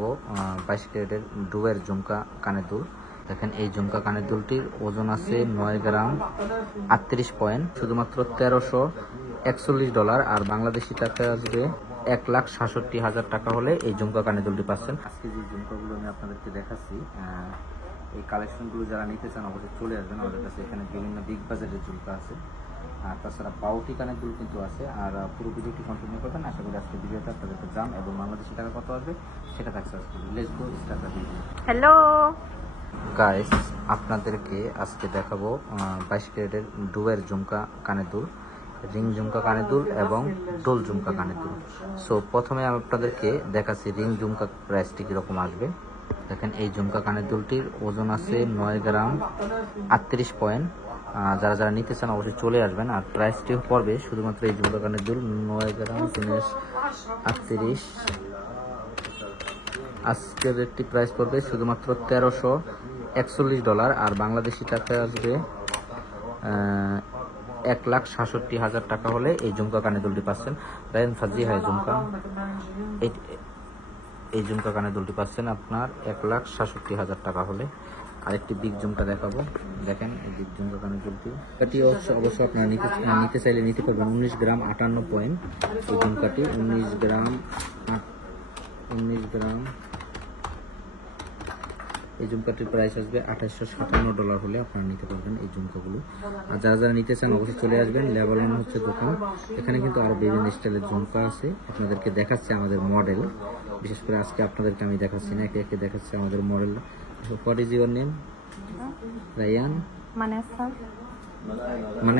22 ক্যারেটের ডুবের ঝুমকা কানের দুল। দেখেন এই ঝুমকা কানের দুলটির ওজন আছে 9 গ্রাম 38 পয়েন্ট, শুধুমাত্র $1341 আর বাংলাদেশি টাকা আসবে 1,67,000 টাকা হলে এই ঝুমকা কানের দুলটি পাচ্ছেন। আজকে যে ঝুমকাগুলো আমি আপনাদেরকে দেখাচ্ছি, এই কালেকশনগুলো যারা নিতে চান অবশ্যই চলে আসবেন আমাদের কাছে। এখানে বিভিন্ন বিগ বাজেটের ঝুমকা আছে, আর তাছাড়া বাউটি কানের দুল কিন্তু আছে। আর পুরো ভিডিওটি কন্টিনিউ করবেন। আশা করি আজকে ভিডিওটা আপনাদেরকে দাম এবং বাংলাদেশি টাকা কত আসবে সেটা থাকছে আজকে। Let's go start the video. Hello guys, আপনাদেরকে আজকে দেখাবো 22 ক্যারেটের ডুবের ঝুমকা কানের দুল, রিং ঝুমকা কানের দুল এবং ডোল ঝুমকা কানের দুল। সো প্রথমে আমি আপনাদেরকে দেখাচ্ছি রিং ঝুমকা প্রাইসটি কীরকম আসবে। দেখেন এই ঝুমকা কানের দুলটির ওজন আছে 9 গ্রাম 38 পয়েন্ট। যারা যারা নিতে চান অবশ্যই চলে আসবেন। আর প্রাইসটি পড়বে শুধুমাত্র এই ঝুমকা কানের দুল 9 গ্রাম 38, আজকের রেটটি প্রাইস পড়বে শুধুমাত্র $1341 আর বাংলাদেশি টাকা আসবে 1,67,000 টাকা হলে এই ঝুমকা কানের দুলটি পাচ্ছেন। রায়ন ফাজি হয় ঝুমকা, এই ঝুমকা কানের দুলটি পাচ্ছেন আপনার 1,67,000 টাকা হলে। আরেকটি বিগ ঝুমকা দেখাবো। দেখেন এই বিগ ঝুমকা কানের দুলটি, এটি অবশ্য আপনারা নিতে চাইলে নিতে পারবেন। 19 গ্রাম 58 পয়েন্ট এই ঝুমকাটি, 19 গ্রাম এই ঝুমকাটির প্রাইস আসবে $2857 হলে আপনারা নিতে পারবেন এই ঝুমকাগুলো। আর যারা যারা নিতে চান অবশ্যই চলে আসবেন। লেভেলন হচ্ছে দোকান। এখানে কিন্তু আরো বিভিন্ন স্টাইলের ঝুমকা আছে, আপনাদেরকে দেখাচ্ছে আমাদের মডেল। বিশেষ করে আজকে আপনাদেরকে আমি দেখাচ্ছি না, একে একে দেখাচ্ছি আমাদের model. What is your name? Ryan মানেসা। মানে